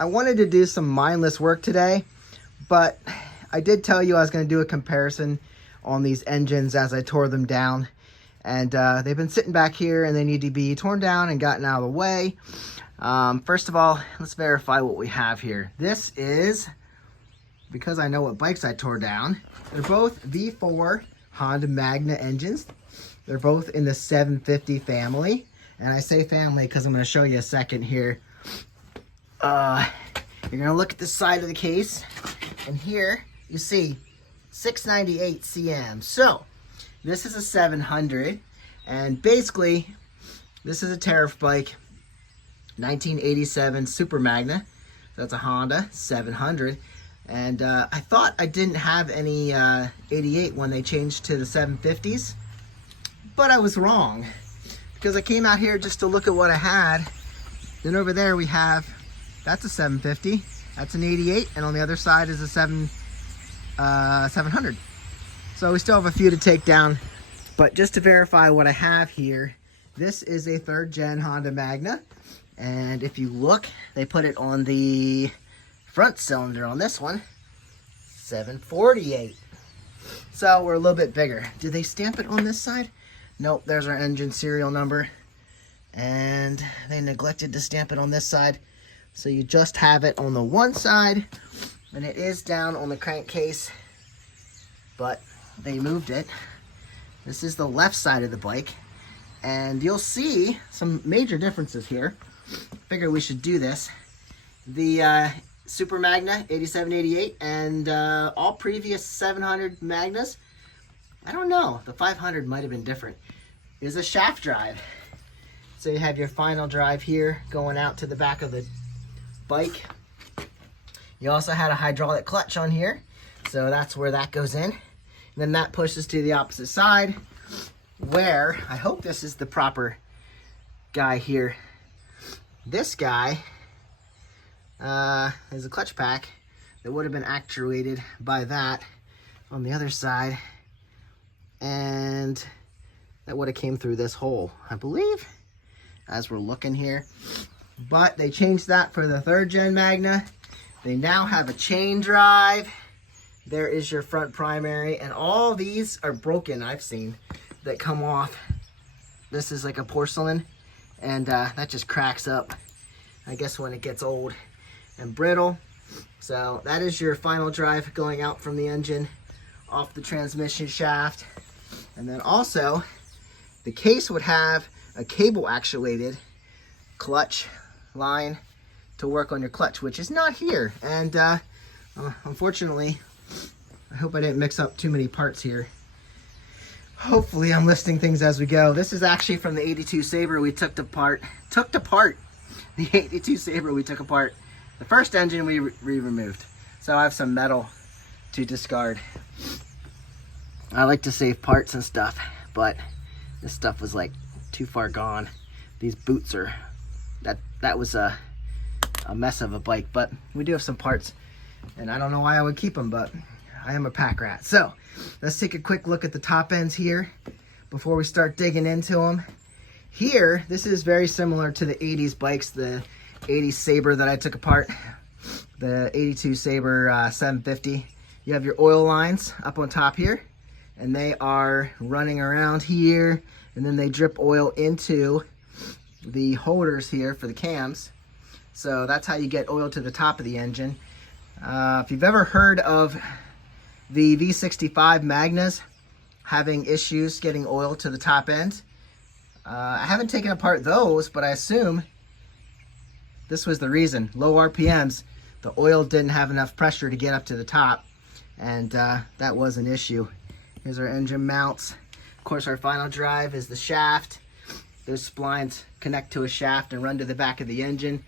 I wanted to do some mindless work today, but I did tell you I was going to do a comparison on these engines as I tore them down. And they've been sitting back here and they need to be torn down and gotten out of the way. First of all, let's verify what we have here. This is, because I know what bikes I tore down, they're both V4 Honda Magna engines. They're both in the 750 family. And I say family because I'm going to show you a second here. You're going to look at the side of the case, and here you see 698 cm. So this is a 700, and basically this is a tariff bike, 1987 Super Magna. That's a Honda 700, and I thought I didn't have any 88 when they changed to the 750s, but I was wrong, because I came out here just to look at what I had. Then over there we have, that's a 750, that's an 88, and on the other side is a 700. So we still have a few to take down, but just to verify what I have here, this is a 3rd gen Honda Magna, and if you look, they put it on the front cylinder on this one, 748. So we're a little bit bigger. Did they stamp it on this side? Nope, there's our engine serial number, and they neglected to stamp it on this side. So you just have it on the one side, and it is down on the crankcase, but they moved it. This is the left side of the bike, and you'll see some major differences here. Figure we should do this. The Super Magna 87, 88, and all previous 700 Magnas, I don't know, the 500 might have been different, is a shaft drive. So you have your final drive here going out to the back of the bike. You also had a hydraulic clutch on here, so that's where that goes in. And then that pushes to the opposite side, where I hope this is the proper guy here. This guy is a clutch pack that would have been actuated by that on the other side, and that would have came through this hole, I believe, as we're looking here. But they changed that for the 3rd gen Magna. They now have a chain drive. There is your front primary, and all these are broken, I've seen, that come off. This is like a porcelain, and that just cracks up, I guess, when it gets old and brittle. So that is your final drive going out from the engine off the transmission shaft. And then also the case would have a cable actuated clutch line to work on your clutch, which is not here. And unfortunately, I hope I didn't mix up too many parts here. Hopefully I'm listing things as we go. This is actually from the 82 Sabre we took apart. The 82 Sabre we took apart. The first engine we removed. So I have some metal to discard. I like to save parts and stuff, but this stuff was like too far gone. These boots are, that was a mess of a bike, but we do have some parts, and I don't know why I would keep them, but I am a pack rat. So let's take a quick look at the top ends here before we start digging into them. Here, this is very similar to the 80s bikes, the 80s Sabre that I took apart, the 82 Sabre 750. You have your oil lines up on top here, and they are running around here, and then they drip oil into the holders here for the cams. So that's how you get oil to the top of the engine. If you've ever heard of the V65 Magnas having issues getting oil to the top end, I haven't taken apart those, but I assume this was the reason. Low RPMs, the oil didn't have enough pressure to get up to the top, and that was an issue. Here's our engine mounts. Of course, our final drive is the shaft. Those splines connect to a shaft and run to the back of the engine.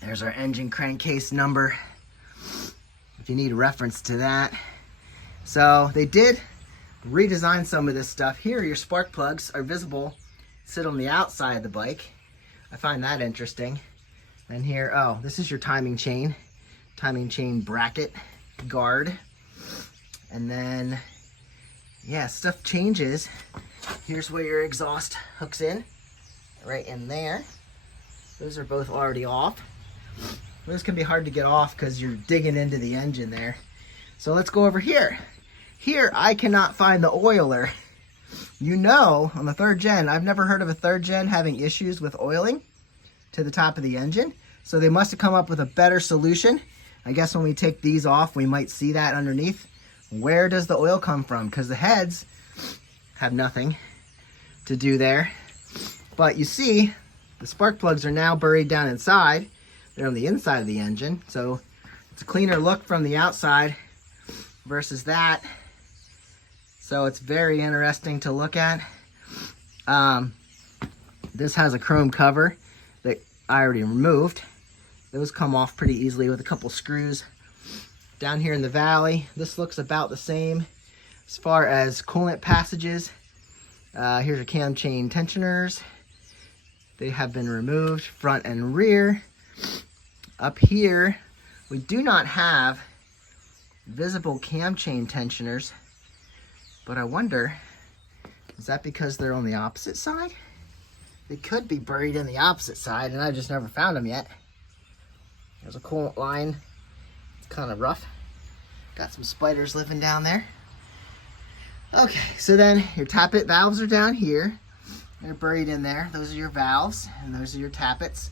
There's our engine crankcase number, if you need a reference to that. So they did redesign some of this stuff. Here, your spark plugs are visible, sit on the outside of the bike. I find that interesting. And here, oh, this is your timing chain bracket guard. And then, yeah, stuff changes. Here's where your exhaust hooks in, right in there. Those are both already off. This can be hard to get off because you're digging into the engine there. So let's go over here. Here, I cannot find the oiler. You know, on the 3rd gen, I've never heard of a 3rd gen having issues with oiling to the top of the engine. So they must have come up with a better solution. I guess when we take these off, we might see that underneath. Where does the oil come from? Because the heads have nothing to do there. But you see, the spark plugs are now buried down inside. They're on the inside of the engine. So it's a cleaner look from the outside versus that. So it's very interesting to look at. This has a chrome cover that I already removed. Those come off pretty easily with a couple screws. Down here in the valley, this looks about the same as far as coolant passages. Here's your cam chain tensioners. They have been removed, front and rear. Up here, we do not have visible cam chain tensioners, but I wonder, is that because they're on the opposite side? They could be buried in the opposite side, and I've just never found them yet. There's a coolant line. It's kind of rough. Got some spiders living down there. Okay, so then your tappet valves are down here. They're buried in there. Those are your valves, and those are your tappets.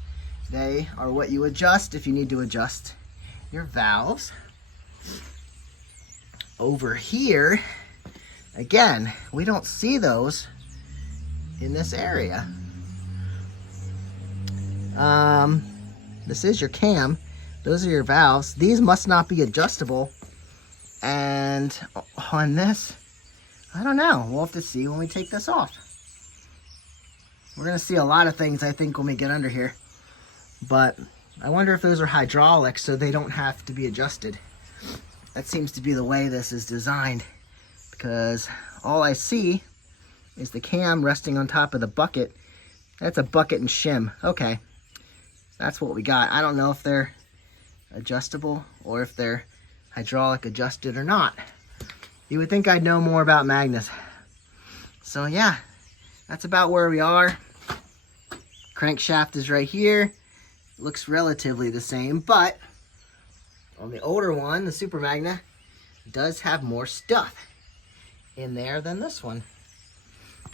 They are what you adjust if you need to adjust your valves. Over here, again, we don't see those in this area. This is your cam. Those are your valves. These must not be adjustable. And on this, I don't know. We'll have to see when we take this off. We're going to see a lot of things, I think, when we get under here. But I wonder if those are hydraulic so they don't have to be adjusted. That seems to be the way this is designed, because all I see is the cam resting on top of the bucket. That's a bucket and shim. Okay, that's what we got. I don't know if they're adjustable or if they're hydraulic adjusted or not. You would think I'd know more about Magnas. So yeah, that's about where we are. Crankshaft is right here. Looks relatively the same, but on the older one, the Super Magna, does have more stuff in there than this one.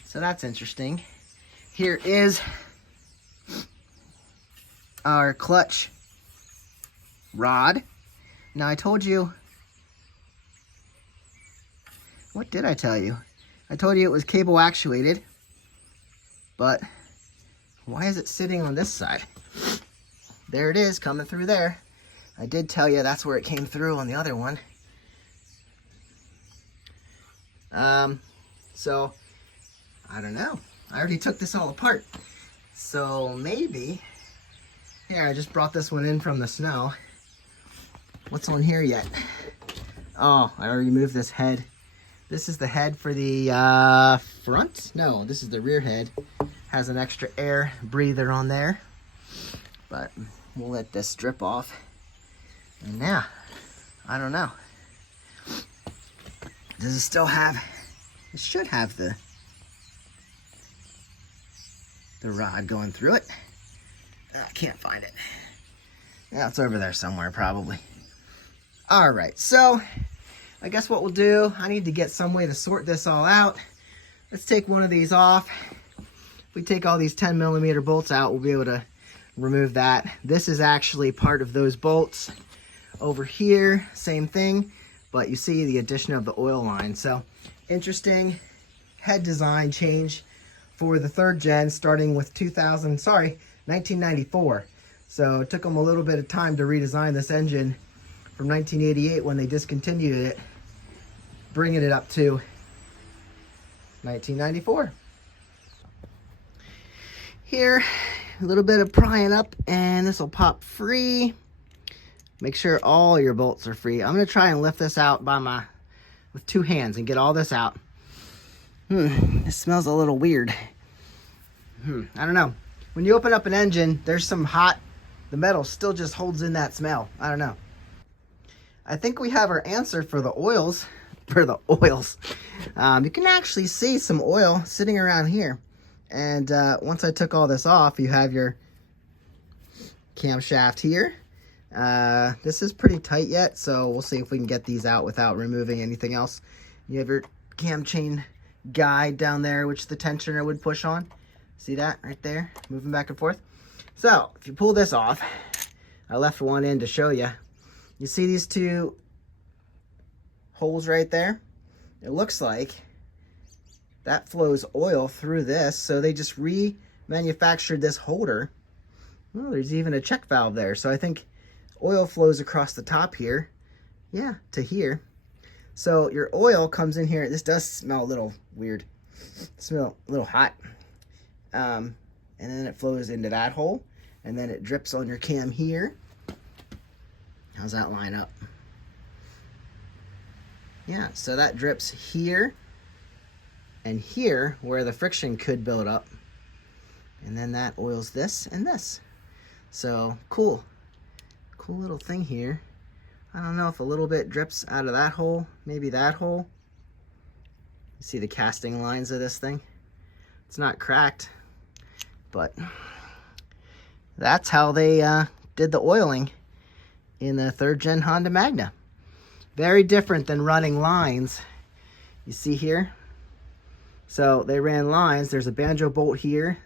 So that's interesting. Here is our clutch rod. Now I told you, what did I tell you? I told you it was cable actuated, but why is it sitting on this side? There it is, coming through there. I did tell you that's where it came through on the other one. So, I don't know. I already took this all apart. So maybe, here, I just brought this one in from the snow. What's on here yet? Oh, I already moved this head. This is the head for the front. No, this is the rear head. Has an extra air breather on there. But we'll let this strip off. And now, I don't know. Does it still have, it should have the rod going through it. I can't find it. Yeah, it's over there somewhere probably. All right, so I guess what we'll do, I need to get some way to sort this all out. Let's take one of these off. If we take all these 10mm bolts out, we'll be able to remove that. This is actually part of those bolts. Over here, same thing, but you see the addition of the oil line. So interesting head design change for the 3rd gen, starting with 1994. So it took them a little bit of time to redesign this engine from 1988 when they discontinued it, bringing it up to 1994. Here, a little bit of prying up and this will pop free. Make sure all your bolts are free. I'm gonna try and lift this out with 2 hands and get all this out. It smells a little weird. I don't know. When you open up an engine, there's some hot, the metal still just holds in that smell. I don't know. I think we have our answer for the oils. You can actually see some oil sitting around here. And once I took all this off, you have your camshaft here. This is pretty tight yet, so we'll see if we can get these out without removing anything else. You have your cam chain guide down there, which the tensioner would push on. See that right there, moving back and forth? So if you pull this off, I left one in to show you. You see these two holes right there? It looks like that flows oil through this, so they just remanufactured this holder. Well, there's even a check valve there, so I think oil flows across the top here, yeah, to here. So your oil comes in here. This does smell a little weird, smell a little hot, and then it flows into that hole, and then it drips on your cam here. How's that line up? Yeah, so that drips here and here where the friction could build up, and then that oils this and this. So cool little thing here. I don't know if a little bit drips out of that hole, maybe that hole. You see the casting lines of this thing? It's not cracked, but that's how they did the oiling in the 3rd gen Honda Magna. Very different than running lines. You see here? So they ran lines. There's a banjo bolt here.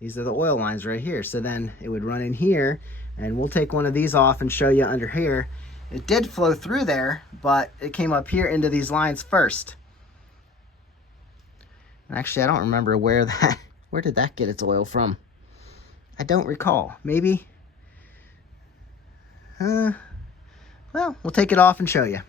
These are the oil lines right here. So then it would run in here, and we'll take one of these off and show you under here. It did flow through there, but it came up here into these lines first. Actually, I don't remember where did that get its oil from? I don't recall. Maybe, well, we'll take it off and show you.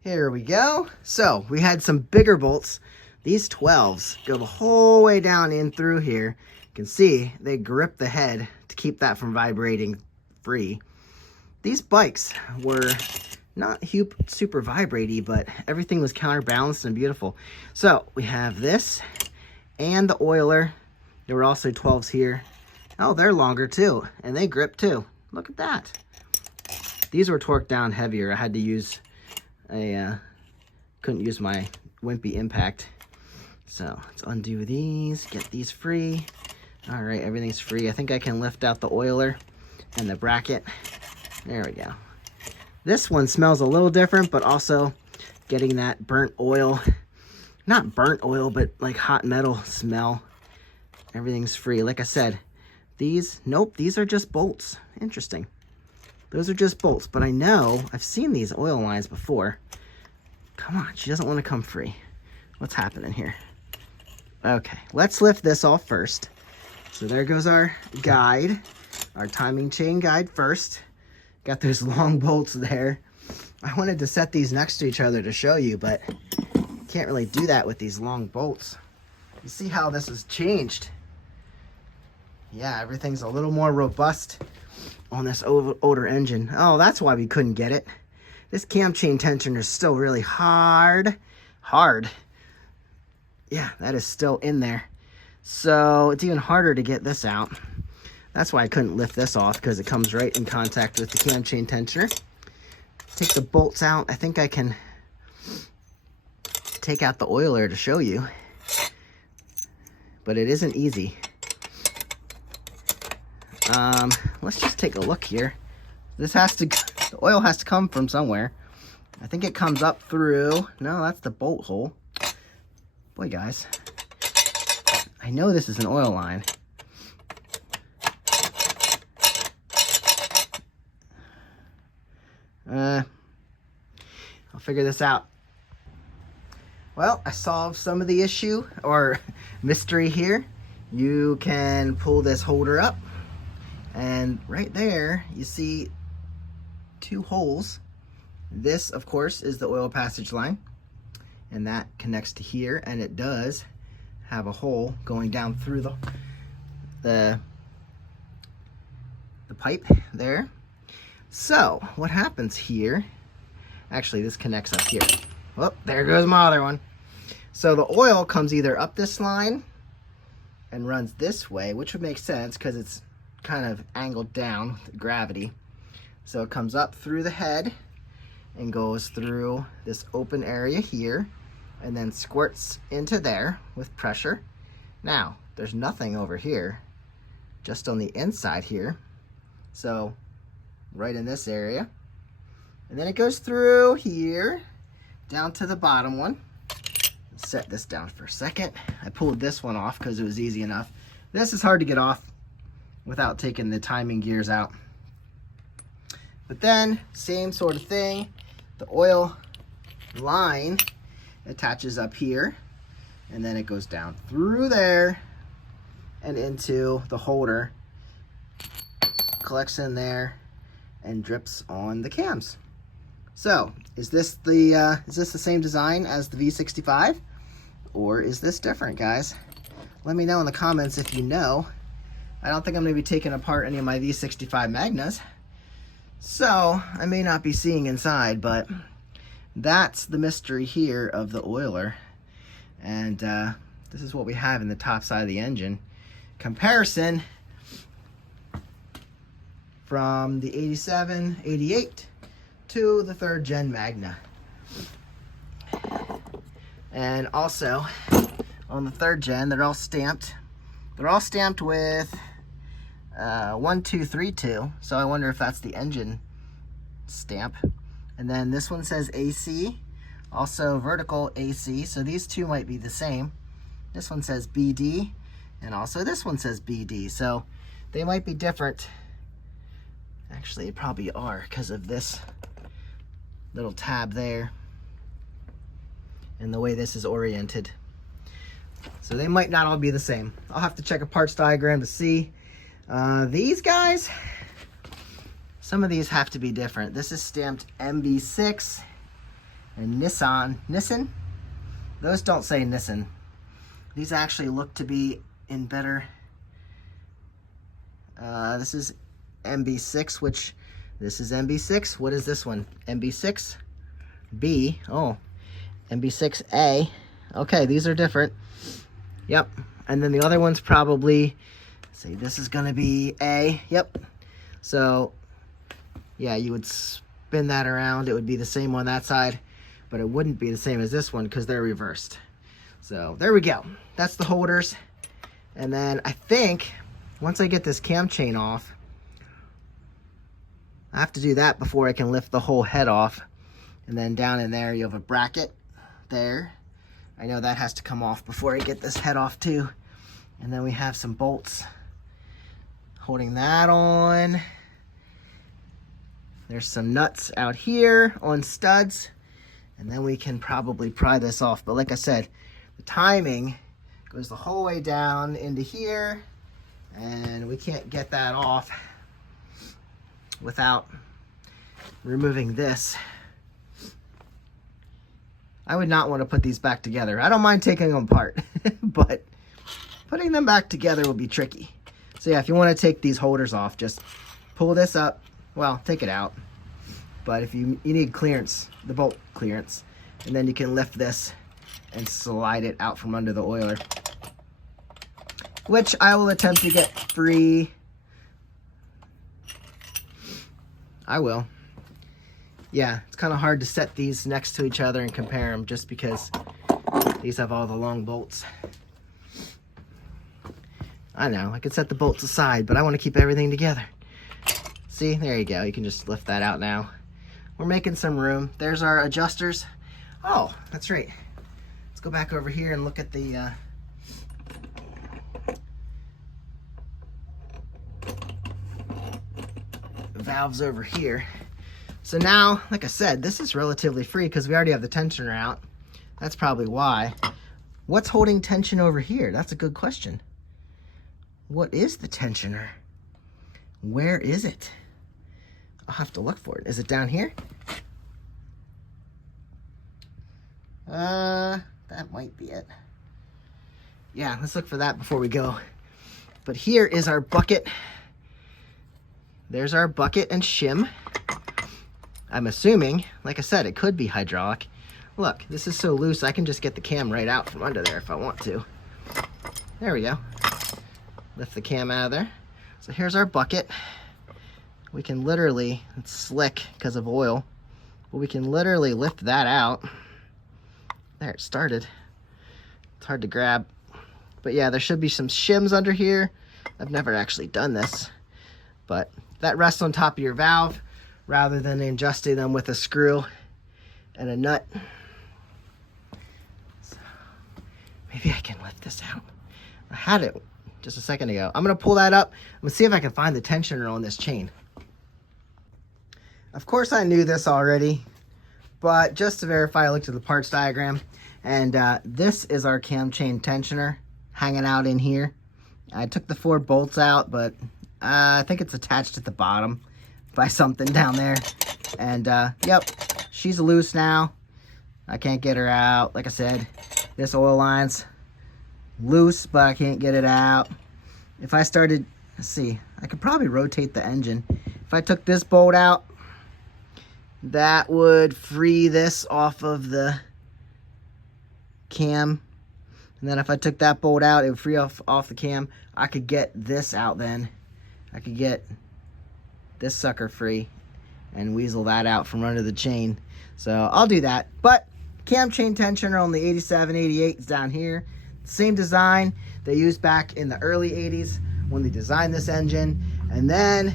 Here we go. So we had some bigger bolts. These 12s go the whole way down in through here. You can see they grip the head to keep that from vibrating free. These bikes were not super vibraty, but everything was counterbalanced and beautiful. So we have this and the oiler. There were also 12s here. Oh, they're longer too, and they grip too. Look at that. These were torqued down heavier. I had to use couldn't use my wimpy impact. So let's undo these, get these free. All right, everything's free. I think I can lift out the oiler and the bracket. There we go. This one smells a little different, but also getting that burnt oil, not burnt oil, but like hot metal smell. Everything's free. Like I said, nope, these are just bolts. Interesting. Those are just bolts, but I know I've seen these oil lines before. Come on, she doesn't want to come free. What's happening here? Okay, let's lift this off first. So there goes our guide, our timing chain guide first. Got those long bolts there. I wanted to set these next to each other to show you, but can't really do that with these long bolts. You see how this has changed. Yeah, everything's a little more robust on this older engine. Oh, that's why we couldn't get it. This cam chain tensioner is still really hard. Yeah, that is still in there. So it's even harder to get this out. That's why I couldn't lift this off, because it comes right in contact with the cam chain tensioner. Take the bolts out. I think I can take out the oiler to show you, but it isn't easy. Let's just take a look here. The oil has to come from somewhere. I think it comes up through, no, that's the bolt hole. Boy, guys, I know this is an oil line. I'll figure this out. Well, I solved some of the issue or mystery here. You can pull this holder up, and right there you see two holes. This, of course, is the oil passage line, and that connects to here, and it does have a hole going down through the pipe there. So what happens here, actually this connects up here. Oh, there goes my other one. So the oil comes either up this line and runs this way, which would make sense because it's kind of angled down with gravity. So it comes up through the head and goes through this open area here and then squirts into there with pressure. Now, there's nothing over here just on the inside here. So right in this area. And then it goes through here down to the bottom one. Set this down for a second. I pulled this one off because it was easy enough. This is hard to get off without taking the timing gears out. But then, same sort of thing. The oil line attaches up here, and then it goes down through there and into the holder, collects in there, and drips on the cams. So, is this the same design as the V65, or is this different, guys? Let me know in the comments if you know. I don't think I'm going to be taking apart any of my V65 Magnas, so I may not be seeing inside, but that's the mystery here of the oiler. And this is what we have in the top side of the engine. Comparison from the 87, 88 to the 3rd gen Magna. And also on the 3rd gen, they're all stamped. They're all stamped with 1232, so I wonder if that's the engine stamp. And then this one says AC, also vertical AC, so these two might be the same. This one says BD, and also this one says BD, so they might be different. Actually, they probably are because of this little tab there and the way this is oriented. So they might not all be the same. I'll have to check a parts diagram to see. These guys, some of these have to be different. This is stamped MB6 and Nissan. Those don't say Nissan. These actually look to be in better. This is MB6, which this is MB6. What is this one? MB6 B. Oh, MB6A. Okay, these are different. Yep. And then the other one's probably, say this is going to be A. Yep. So yeah, you would spin that around. It would be the same on that side, but it wouldn't be the same as this one because they're reversed. So there we go. That's the holders. And then I think once I get this cam chain off, I have to do that before I can lift the whole head off. And then down in there, you have a bracket there. I know that has to come off before I get this head off too. And then we have some bolts holding that on. There's some nuts out here on studs. And then we can probably pry this off. But like I said, the timing goes the whole way down into here. And we can't get that off without removing this. I would not want to put these back together. I don't mind taking them apart, but putting them back together will be tricky. So yeah, if you want to take these holders off, just pull this up. Well, take it out. But if you need clearance, the bolt clearance, and then you can lift this and slide it out from under the oiler, which I will attempt to get free. I will. Yeah, it's kind of hard to set these next to each other and compare them just because these have all the long bolts. I know, I could set the bolts aside, but I want to keep everything together. See, there you go. You can just lift that out now. We're making some room. There's our adjusters. Oh, that's right. Let's go back over here and look at the valves over here. So now, like I said, this is relatively free because we already have the tensioner out. That's probably why. What's holding tension over here? That's a good question. What is the tensioner? Where is it? I'll have to look for it. Is it down here? That might be it. Yeah, let's look for that before we go. But here is our bucket. There's our bucket and shim. I'm assuming, like I said, it could be hydraulic. Look, this is so loose, I can just get the cam right out from under there if I want to. There we go. Lift the cam out of there. So here's our bucket. We can literally, it's slick because of oil, but we can literally lift that out. There, it started. It's hard to grab. But yeah, there should be some shims under here. I've never actually done this, but that rests on top of your valve rather than adjusting them with a screw and a nut. So maybe I can lift this out. I had it just a second ago. I'm gonna pull that up. I'm gonna see if I can find the tensioner on this chain. Of course I knew this already, but just to verify, I looked at the parts diagram, and this is our cam chain tensioner hanging out in here. I took the 4 bolts out, but I think it's attached at the bottom by something down there. And yep, she's loose now. I can't get her out. Like I said, this oil line's loose, but I can't get it out. If I started, let's see, I could probably rotate the engine. If I took this bolt out, that would free this off of the cam. And then if I took that bolt out, it would free off the cam. I could get this out then. I could get this sucker free and weasel that out from under the chain. So I'll do that. But cam chain tensioner on the 87, 88 is down here. Same design they used back in the early 80s when they designed this engine. And then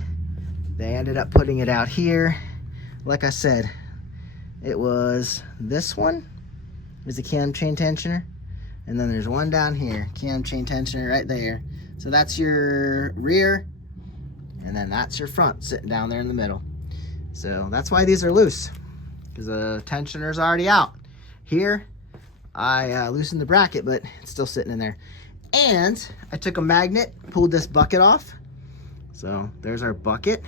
they ended up putting it out here. Like I said, it was this one is the cam chain tensioner. And then there's one down here, cam chain tensioner right there. So that's your rear, and then that's your front sitting down there in the middle. So that's why these are loose, because the tensioner's already out. Here, I loosened the bracket, but it's still sitting in there. And I took a magnet, pulled this bucket off. So there's our bucket.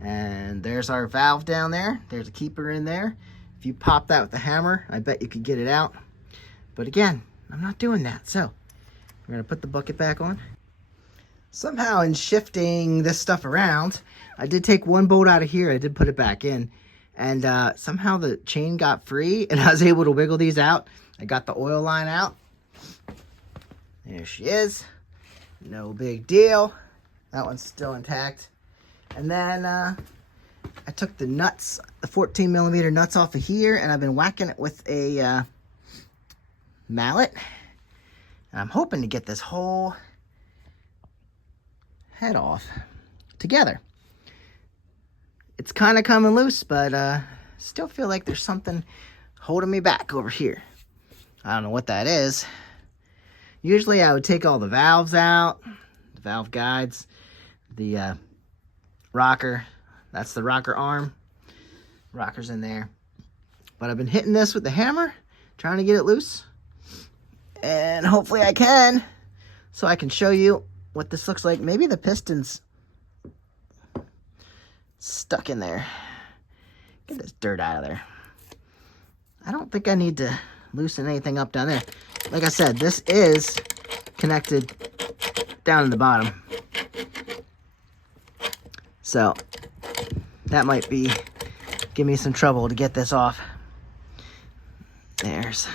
And there's our valve down there. There's a keeper in there. If you pop that with a hammer, I bet you could get it out. But again, I'm not doing that. So we're gonna put the bucket back on. Somehow in shifting this stuff around, I did take one bolt out of here. I did put it back in. And somehow the chain got free and I was able to wiggle these out. I got the oil line out. There she is. No big deal. That one's still intact. And then I took the nuts, the 14 millimeter nuts off of here, and I've been whacking it with a mallet. And I'm hoping to get this whole head off together. It's kind of coming loose, but still feel like there's something holding me back over here. I don't know what that is. Usually I would take all the valves out, the valve guides, the rocker, that's the rocker arm. Rocker's in there. But I've been hitting this with the hammer, trying to get it loose. And hopefully I can, so I can show you what this looks like. Maybe the piston's stuck in there. Get this dirt out of there. I don't think I need to loosen anything up down there. Like I said, this is connected down in the bottom. So that might be give me some trouble to get this off. There's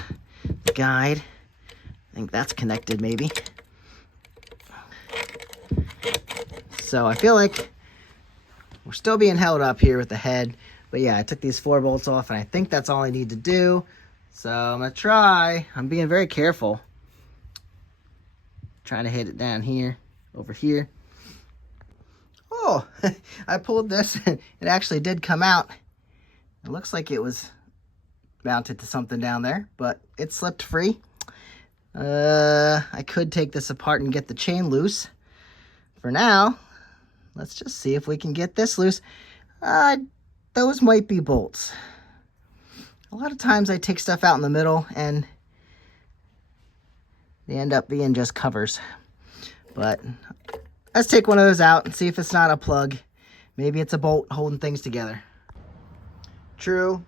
the guide. I think that's connected maybe. So I feel like we're still being held up here with the head. But yeah, I took these 4 bolts off and I think that's all I need to do. So I'm gonna try. I'm being very careful. Trying to hit it down here, over here. Oh, I pulled this and it actually did come out. It looks like it was mounted to something down there, but it slipped free. I could take this apart and get the chain loose. For now, let's just see if we can get this loose. Those might be bolts. A lot of times I take stuff out in the middle and they end up being just covers. But let's take one of those out and see if it's not a plug. Maybe it's a bolt holding things together. True,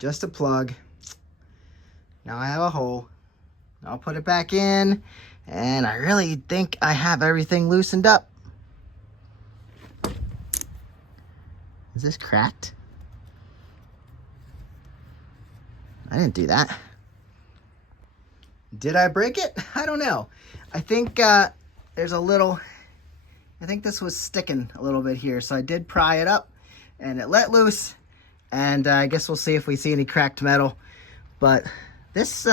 just a plug. Now I have a hole. I'll put it back in, and I really think I have everything loosened up. Is this cracked? I didn't do that. Did I break it? I don't know. I think there's a little, I think this was sticking a little bit here, so I did pry it up, and it let loose, and I guess we'll see if we see any cracked metal. But this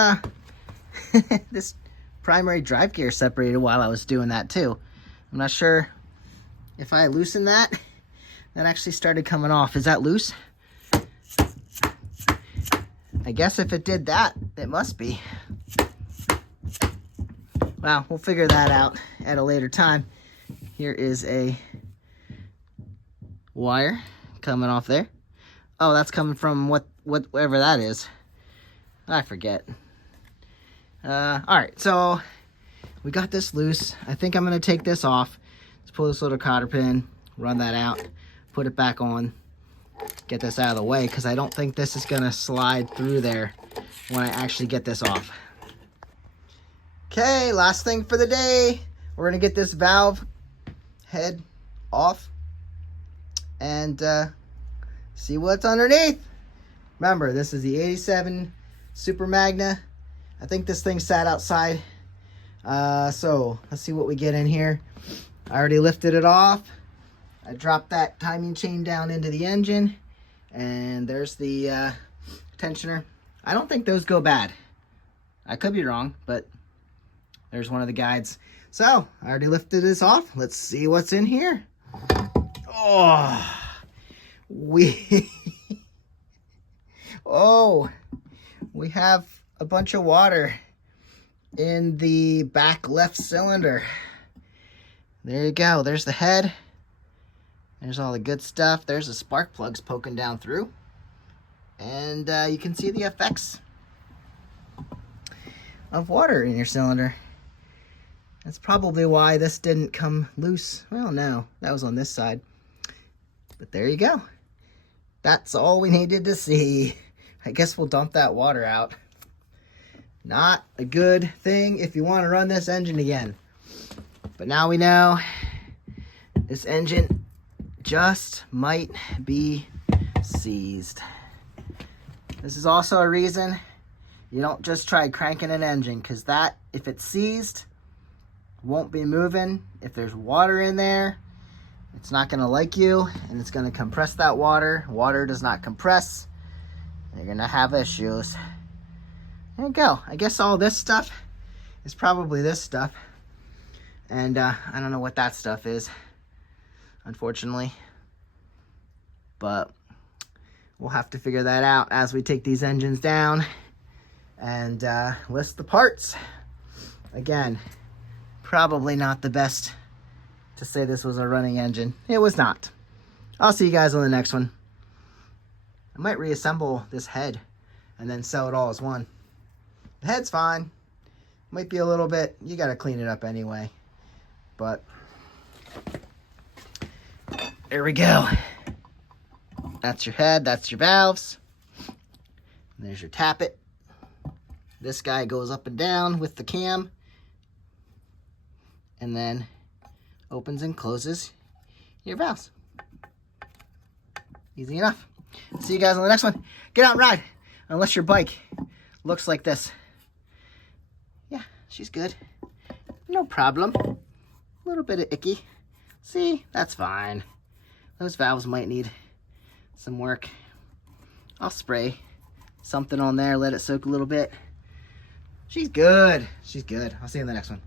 this primary drive gear separated while I was doing that too. I'm not sure if I loosened that. That actually started coming off. Is that loose? I guess if it did that, it must be. Well, we'll figure that out at a later time. Here is a wire coming off there. Oh, that's coming from whatever that is. I forget. All right, so we got this loose. I think I'm gonna take this off. Let's pull this little cotter pin, run that out, put it back on, get this out of the way, because I don't think this is gonna slide through there when I actually get this off. Okay, last thing for the day. We're gonna get this valve head off and see what's underneath. Remember, this is the 87 Super Magna. I think this thing sat outside. So let's see what we get in here. I already lifted it off. I dropped that timing chain down into the engine, and there's the tensioner. I don't think those go bad. I could be wrong, but there's one of the guides. So I already lifted this off. Let's see what's in here. Oh, we have a bunch of water in the back left cylinder. There you go. There's the head. There's all the good stuff. There's the spark plugs poking down through. And you can see the effects of water in your cylinder. That's probably why this didn't come loose. Well, no, that was on this side. But there you go. That's all we needed to see. I guess we'll dump that water out. Not a good thing if you want to run this engine again. But now we know this engine just might be seized. This is also a reason you don't just try cranking an engine, because that, if it's seized, won't be moving. If there's water in there, it's not going to like you, and it's going to compress that water. Water does not compress. You're going to have issues. There you go. I guess all this stuff is probably this stuff. And I don't know what that stuff is, unfortunately. But we'll have to figure that out as we take these engines down and list the parts. Again, probably not the best to say this was a running engine. It was not. I'll see you guys on the next one. I might reassemble this head and then sell it all as one. The head's fine. Might be a little bit, you gotta clean it up anyway. But there we go. That's your head, that's your valves. And there's your tappet. This guy goes up and down with the cam. And then opens and closes your valves. Easy enough. See you guys on the next one. Get out and ride. Unless your bike looks like this. Yeah, she's good. No problem. A little bit of icky. See, that's fine. Those valves might need some work. I'll spray something on there, let it soak a little bit. She's good. She's good. I'll see you in the next one.